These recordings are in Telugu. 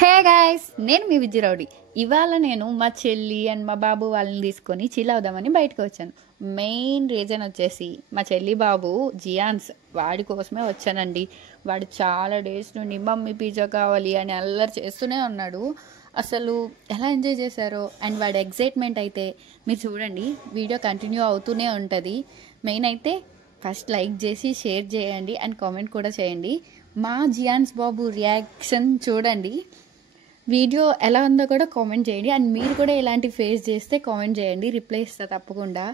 హే గైస్, నేను మీ విజయరౌడి. ఇవాళ నేను మా చెల్లి అండ్ మా బాబు వాళ్ళని తీసుకొని చిల్ అవుదామని బయటకు వచ్చాను. మెయిన్ రీజన్ వచ్చేసి మా చెల్లి బాబు జియాన్స్, వాడి కోసమే వచ్చానండి. వాడు చాలా డేస్ నుండి మమ్మీ పిజ్జా కావాలి అని అల్లరి చేస్తూనే ఉన్నాడు. అసలు ఎలా ఎంజాయ్ చేశారో అండ్ వాడి ఎగ్జైట్మెంట్ అయితే మీరు చూడండి, వీడియో కంటిన్యూ అవుతూనే ఉంటుంది. మెయిన్ అయితే ఫస్ట్ లైక్ చేసి షేర్ చేయండి అండ్ కామెంట్ కూడా చేయండి. మా జియాన్స్ బాబు రియాక్షన్ చూడండి. వీడియో ఎలా ఉందో కూడా కామెంట్ చేయండి అండ్ మీరు కూడా ఇలాంటి ఫేస్ చేస్తే కామెంట్ చేయండి, రిప్లై ఇస్తా తప్పకుండా.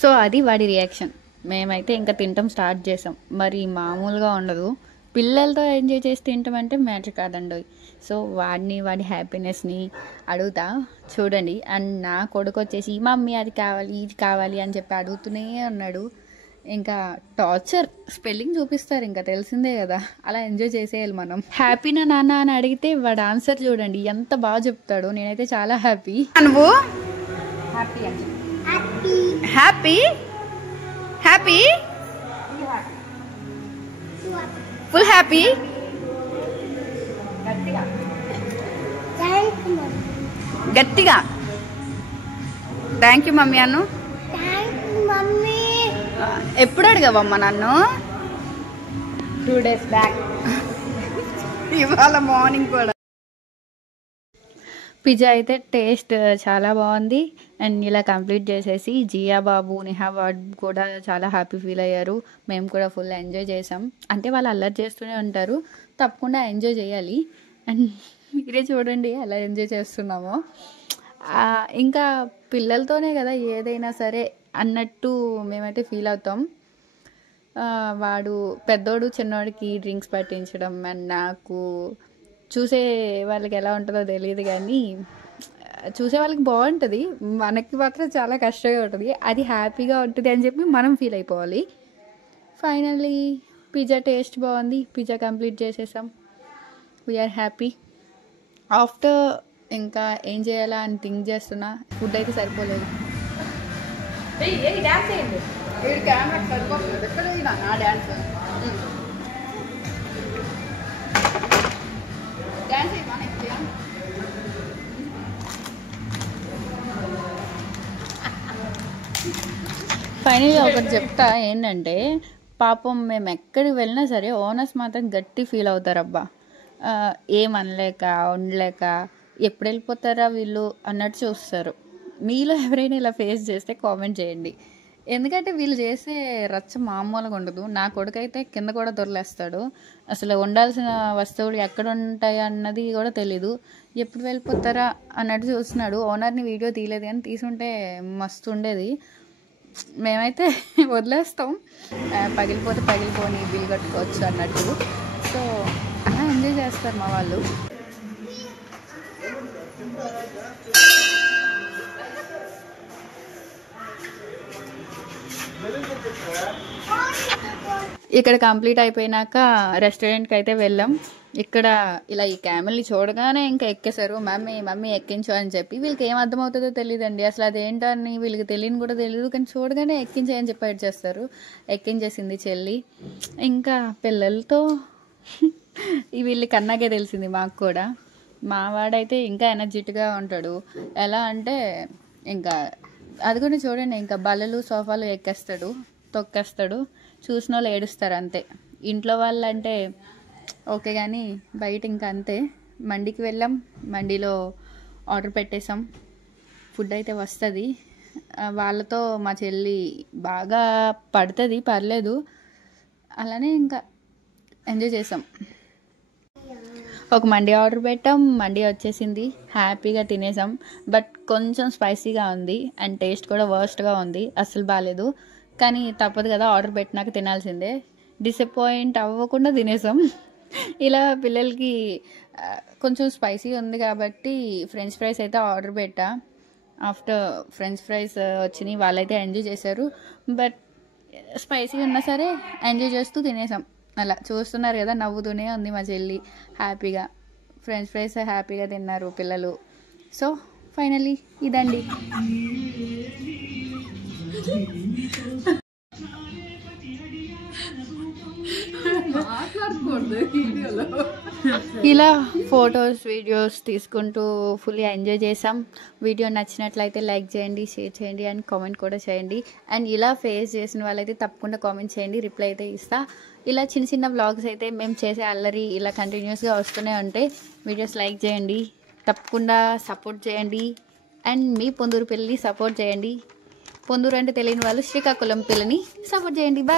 సో అది వాడి రియాక్షన్. మేమైతే ఇంకా తినటం స్టార్ట్ చేసాం. మరి మామూలుగా ఉండదు, పిల్లలతో ఎంజాయ్ చేసి తింటాం అంటే మ్యాటర్ కాదండి. సో వాడి హ్యాపీనెస్ని అడుగుతా చూడండి. అండ్ నా కొడుకు వచ్చేసి మమ్మీ అది కావాలి ఇది కావాలి అని చెప్పి అడుగుతూనే ఉన్నాడు. ఇంకా టార్చర్, స్పెల్లింగ్ చూపిస్తారు, ఇంకా తెలిసిందే కదా. అలా ఎంజాయ్ చేసేయాలి మనం. హ్యాపీనా నాన్న అని అడిగితే వాడు ఆన్సర్ చూడండి ఎంత బాగా చెప్తాడు. నేనైతే చాలా హ్యాపీ. నువ్వు happy happy happy full happy. గట్టిగా థ్యాంక్ యూ మమ్మీ అన్ను. ఎప్పుడు అడిగావమ్మా నన్ను? 2 days బ్యాక్. ఇవాళ మార్నింగ్ కూడా. పిజ్జా అయితే టేస్ట్ చాలా బాగుంది. అండ్ ఇలా కంప్లీట్ చేసేసి జియా బాబు నిహా వాడు కూడా చాలా హ్యాపీ ఫీల్ అయ్యారు. మేము కూడా ఫుల్ ఎంజాయ్ చేసాం. అంటే వాళ్ళు అల్లరి చేస్తూనే ఉంటారు, తప్పకుండా ఎంజాయ్ చేయాలి. అండ్ మీరే చూడండి ఎలా ఎంజాయ్ చేస్తున్నామో. ఇంకా పిల్లలతోనే కదా ఏదైనా సరే అన్నట్టు మేమైతే ఫీల్ అవుతాం. వాడు పెద్దోడు చిన్నోడికి డ్రింక్స్ పట్టించడం అండ్ నాకు చూసే వాళ్ళకి ఎలా ఉంటుందో తెలియదు, కానీ చూసే వాళ్ళకి బాగుంటుంది, మనకి మాత్రం చాలా కష్టంగా ఉంటుంది. అది హ్యాపీగా ఉంటుంది అని చెప్పి మనం ఫీల్ అయిపోవాలి. ఫైనల్లీ పిజ్జా టేస్ట్ బాగుంది, పిజ్జా కంప్లీట్ చేసేసాం. We are happy. ఆఫ్టర్ ఇంకా ఏం చేయాలా అని థింక్ చేస్తున్నా. ఫుడ్ అయితే సరిపోలేదు. ఫైనల్లీ ఒకటి చెప్తా ఏంటంటే, పాపం మేము ఎక్కడికి వెళ్ళినా సరే ఓనర్స్ మాత్రం గట్టి ఫీల్ అవుతారు. అబ్బా ఏమనలేక ఉండలేక ఎప్పుడు వెళ్ళిపోతారా వీళ్ళు అన్నట్టు చూస్తారు. మీలో ఎవరైనా ఇలా ఫేస్ చేస్తే కామెంట్ చేయండి. ఎందుకంటే వీళ్ళు చేసే రచ్చ మామూలుగా ఉండదు. నా కొడుకైతే కింద కూడా దొరలేస్తాడు. అసలు ఉండాల్సిన వస్తువులు ఎక్కడ ఉంటాయి అన్నది కూడా తెలీదు. ఎప్పుడు వెళ్ళిపోతారా అన్నట్టు చూస్తున్నాడు. ఓనర్ని వీడియో తీయలేదు, కానీ తీసుంటే మస్తు ఉండేది. మేమైతే వదిలేస్తాం, పగిలిపోతే పగిలిపోని బిల్ కట్టుకోవచ్చు అన్నట్టు. సో అలా ఎంజాయ్ చేస్తారు మా వాళ్ళు. ఇక్కడ కంప్లీట్ అయిపోయినాక రెస్టారెంట్కి అయితే వెళ్ళాం. ఇక్కడ ఇలా ఈ క్యామెల్ని చూడగానే ఇంకా ఎక్కేశారు. మమ్మీ మమ్మీ ఎక్కించు అని చెప్పి. వీళ్ళకి ఏం అర్థమవుతుందో తెలియదండి, అసలు అదేంటో అని వీళ్ళకి తెలియని కూడా తెలియదు, కానీ చూడగానే ఎక్కించేయని చెప్పి యాడ్ చేస్తారు. ఎక్కించేసింది చెల్లి. ఇంకా పిల్లలతో వీళ్ళకి అన్నాకే తెలిసింది మాకు కూడా. మా వాడైతే ఇంకా ఎనర్జెటిక్గా ఉంటాడు. ఎలా అంటే ఇంకా అది కూడా చూడండి, ఇంకా బల్లలు సోఫాలు ఎక్కేస్తాడు, తొక్కేస్తాడు. చూసిన వాళ్ళు ఏడుస్తారు అంతే. ఇంట్లో వాళ్ళంటే ఓకే, కానీ బయట ఇంకా అంతే. మండికి వెళ్ళాం, మండిలో ఆర్డర్ పెట్టేసాం. ఫుడ్ అయితే వస్తుంది. వాళ్ళతో మా చెల్లి బాగా పడుతుంది, పర్లేదు. అలానే ఇంకా ఎంజాయ్ చేసాం. ఒక మండి ఆర్డర్ పెట్టాం, మండి వచ్చేసింది. హ్యాపీగా తినేసాం. బట్ కొంచెం స్పైసీగా ఉంది అండ్ టేస్ట్ కూడా వర్స్ట్గా ఉంది, అస్సలు బాగాలేదు. కానీ తప్పదు కదా, ఆర్డర్ పెట్టినాక తినాల్సిందే. డిసప్పాయింట్ అవ్వకుండా తినేసాం. ఇలా పిల్లలకి కొంచెం స్పైసీ ఉంది కాబట్టి ఫ్రెంచ్ ఫ్రైస్ అయితే ఆర్డర్ పెట్టా. ఆఫ్టర్ ఫ్రెంచ్ ఫ్రైస్ వచ్చినాయి, వాళ్ళైతే ఎంజాయ్ చేశారు. బట్ స్పైసీ ఉన్నా సరే ఎంజాయ్ చేస్తూ తినేసాం. అలా చూస్తున్నారు కదా, నవ్వుతూనే ఉంది మా చెల్లి హ్యాపీగా. ఫ్రెంచ్ ఫ్రైస్ హ్యాపీగా తిన్నారు పిల్లలు. సో ఫైనల్లీ ఇదండి. ఇలా ఫొటోస్ వీడియోస్ తీసుకుంటూ ఫుల్లీ ఎంజాయ్ చేసాం. వీడియో నచ్చినట్లయితే లైక్ చేయండి, షేర్ చేయండి అండ్ కామెంట్ కూడా చేయండి. అండ్ ఇలా ఫేస్ చేసిన వాళ్ళైతే తప్పకుండా కామెంట్ చేయండి, రిప్లై అయితే ఇస్తా. ఇలా చిన్న చిన్న వ్లాగ్స్ అయితే మేము చేసే అల్లరి ఇలా కంటిన్యూస్గా వస్తూనే ఉంటాయి. వీడియోస్ లైక్ చేయండి, తప్పకుండా సపోర్ట్ చేయండి అండ్ మీ పొందూరు పిల్లని సపోర్ట్ చేయండి. పొందూరు అంటే తెలియని వాళ్ళు శ్రీకాకుళం పిల్లని సపోర్ట్ చేయండి. బాయ్.